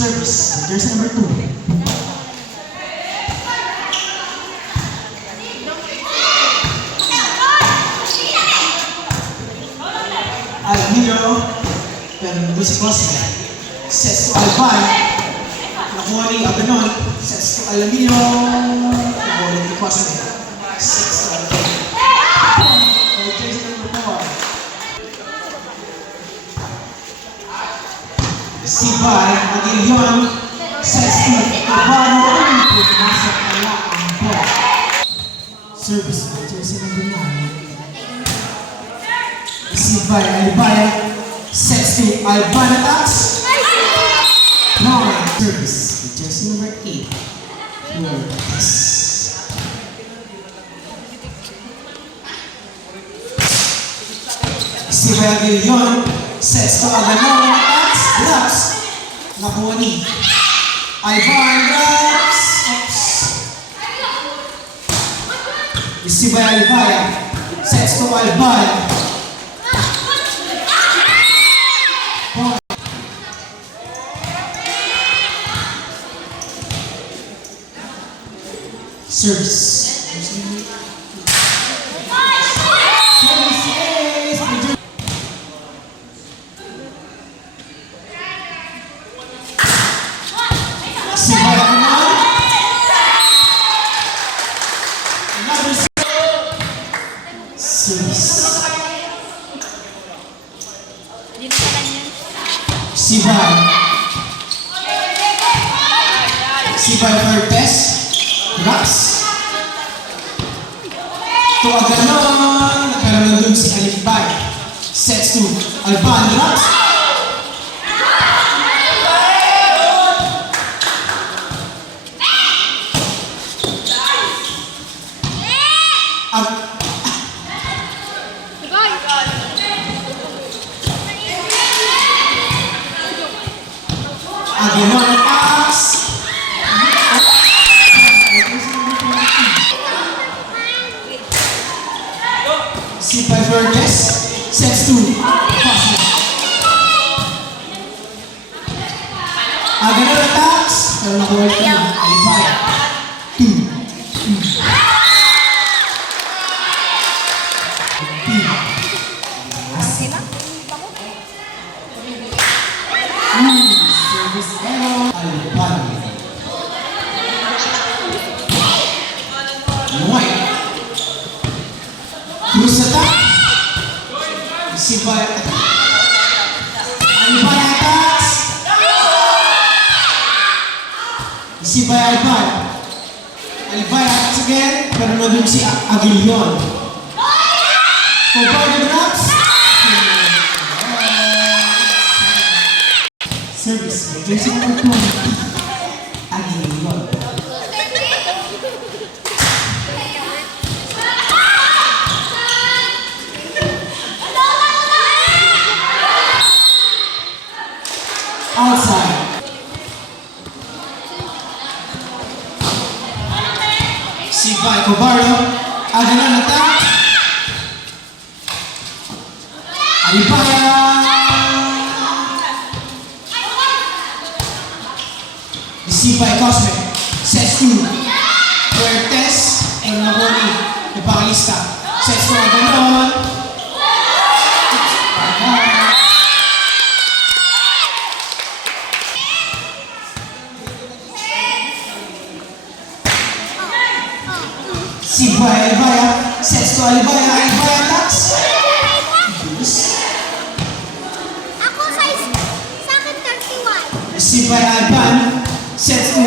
Service, jersey number 2. Almiro, pero nandun si Cosme. Sets to Alban. Nakuha ni Aganon. Sets to Almiro. Nakuha ni Cosme. Sets to Alban. Jersey number 4. Sibay, Agilion. Sets to Urbano. Pumasok pala ang ball. Service, jersey number 9. Sibay, Alibaya, sets to Alban attacks. Now, service, jersey number 8. Sibay, Agilion, sets to Aganon attacks. Drops. Nakuha ni Alban, drops. Sibay, Alibaya, sets to Alban. Service. Sibay Cortez, Rax. To Aganon, nagkaroon dun si Alibay. Sets to Alban, Rax. Aganon attacks. Sibay Cortez, sets to Cosme. Aganon attacks. Pero nakuha ito ng Alibaya. 2. Service error. Alban. White. Cruz attack. Sibay attack. Alban attacks. Sibay Alban. Alban attacks again. Pero na dun si Agilion. Cover the drops. Service, jersey number 2. Agilion. Outside. Sibay Cobarro. Aganon attack. Alibaya. Sibay Cosme. Sets to Cortez. And nakuha ni Evangelista. Sets to Aganon. Sibay Alibaya. Sets to Alibaya. Alibaya attacks. Ako size sa akin 31. Sibay Alban. Sets to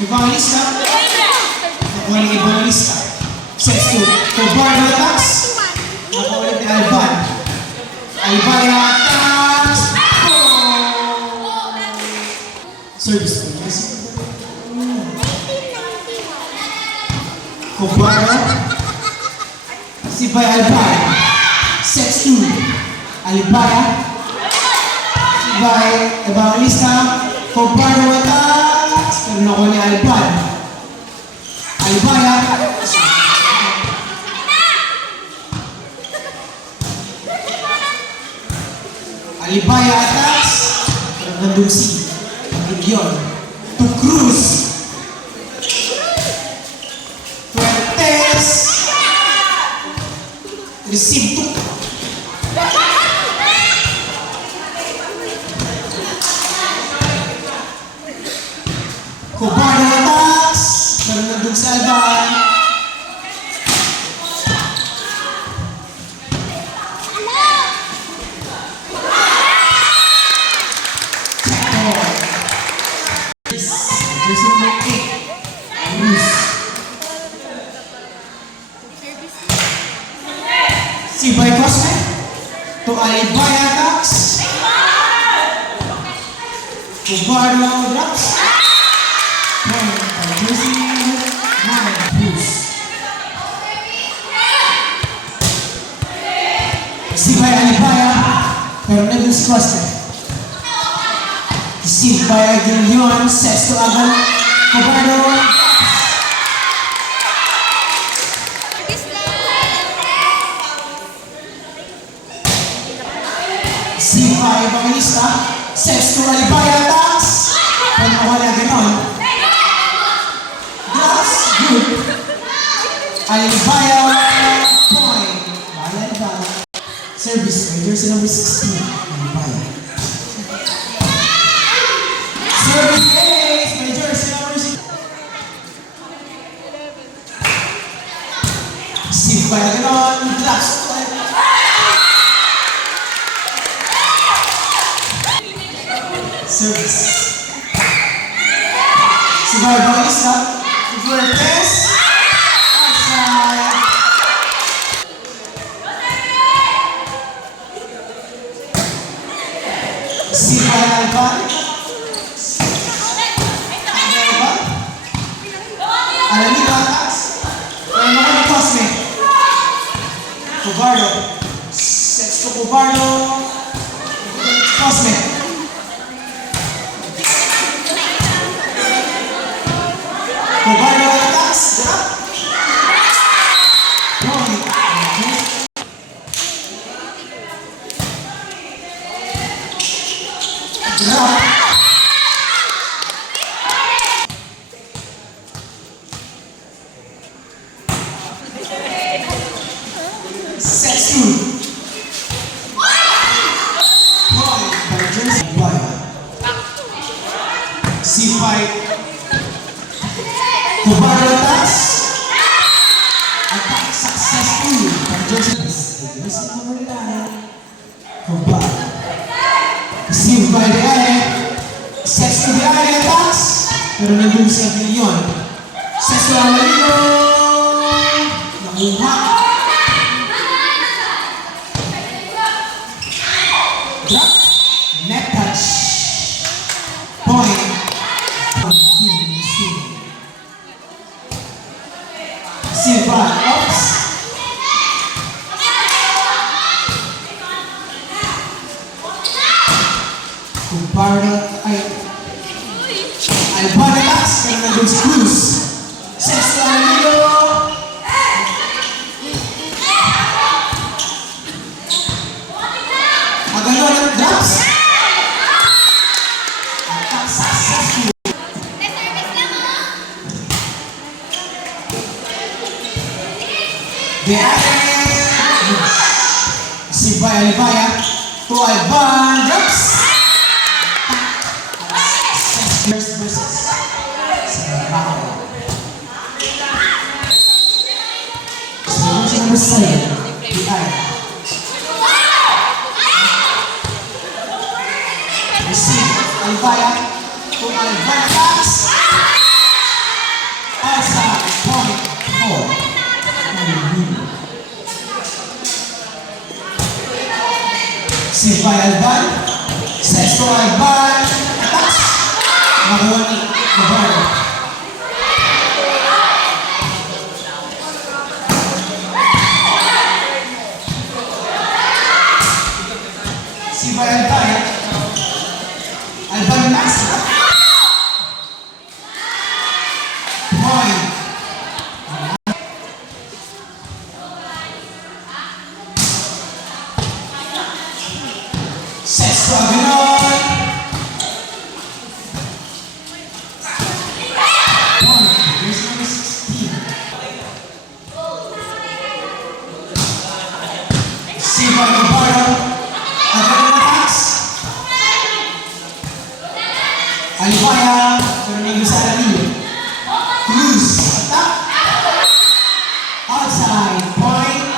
Evangelista. Nakuha ni Evangelista. Sets to Cobardo attacks. Nakuha ulit ni Alban. Alibaya attacks. Service. Cobardo. Sibay Alban. Sets to Alibaya. Sibay Evangelista. Cobardo attacks. Pero nakuha ni Alban. Alibaya. Alibaya attacks. Pero nandun si Aguilion to Cruz. Fuertes. Receive to Cobardo attacks. Pero nandun sa Alban. Jersey number 8. Cruz. Si Bay Cosme to Alibay attacks. Cobardo drops. Jersey number 9. Cruz. Si Bay Alibaya pero nandun si Cosme. Received by Aguilion, sets to Agan, Cobardo. Received by Evangelista, sets to Alibaya, attacks. Pero nawala ganon. That's good. Alibaya, point. Alibaya. Service by jersey number 16, Alibaya. Service ace by jersey number 6. Received by Aganon, drops to service. Si Barbarista, Fuertes, outside. Si Alban. Alamito attacks. Pero naman ni Cosme. Cobardo. Sets to Cobardo. Cosme. Cobardo attacks. Drop. Point. Drop. Sets to point by jersey Wire. C5 Cobardo attacks. Attack successful by jersey number 9 Cobardo. Received by the eye. Sets to the eye attacks. Pero nandun si Aguilion. Sets to Aguilion. Nakuha. Drop. Net touch. Point. Silva. Oops. Cobardo. Alban attacks. Pero nandun si Cruz. Sets to Aguilion. Aganon drops. Attack successful. The si by Alibaya to Alban drops. Versus number 7, the eye. Receive Alibaya to Alibaya attacks. Outside point 4. Si by Alban, sets to Alban, attacks. Nakuha ni Cobardo. Si by Alban, Alban attacks. Point. Sets to Aganon. Silva Navarro. Again attacks. Alibaya. Pero nag-isa Alamillo. Cruz. Attack. Outside. Point.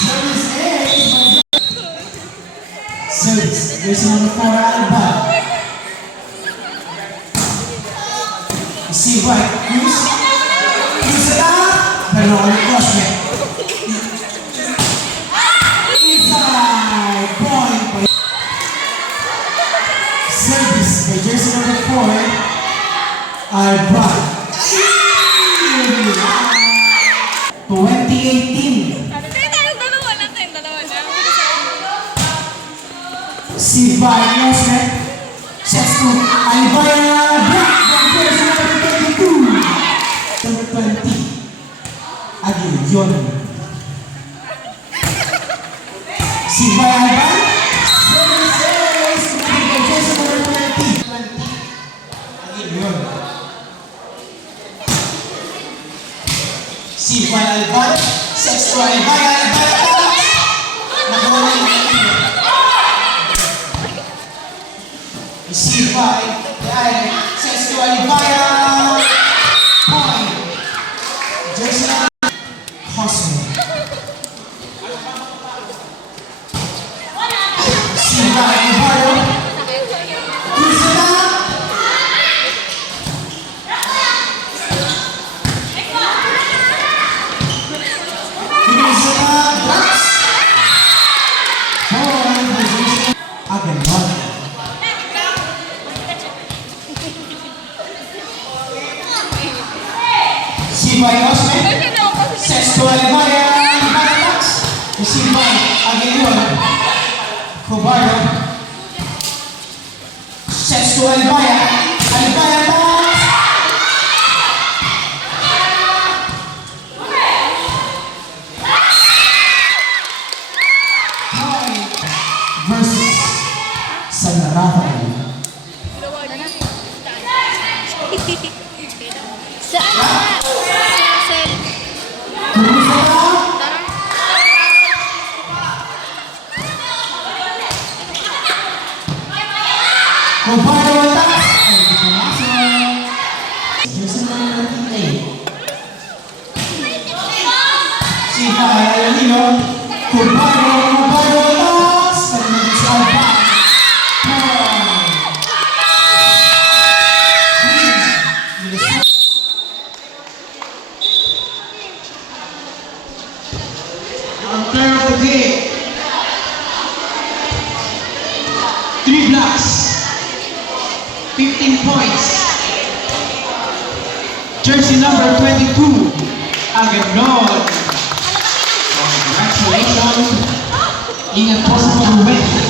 Service ace. Service. There's number 4 Alibaya. Silva. Cruz. Cruz attack. Pero cross net. Inside. Point. Service by jersey number 4. Alban. 2018. Silva Nosmet. Sets to Albaya Black. By jersey number 22. Number 20. Aguilion. Silva Alban. Services. By jersey number 20. Aguilion. Silva Alban. Sets to Albaya. Albaya attacks. Nagawa na yung Silva, sets to Alibaya. Point. Jersey number Cosmo. Silva, Alibaya. Cruzada. Cruzada. Drops. Point. Aganon. Silva Nosmet. Sets to Alibaya. Alibaya attacks. Silva Aguilion. Cobardo. Sets to Alibaya. Alibaya attacks. Point. Versus San Rafael. Cruzada. Cobardo attacks. Hindi pumasok. Jersey number 28. Silva Alamillo. Cobardo attacks. Pero nandun si Alba. Ang player of the game. 3 blocks. 15 points. Jersey number 22. Aganon. Congratulations. Ingat po sa pag-uwi.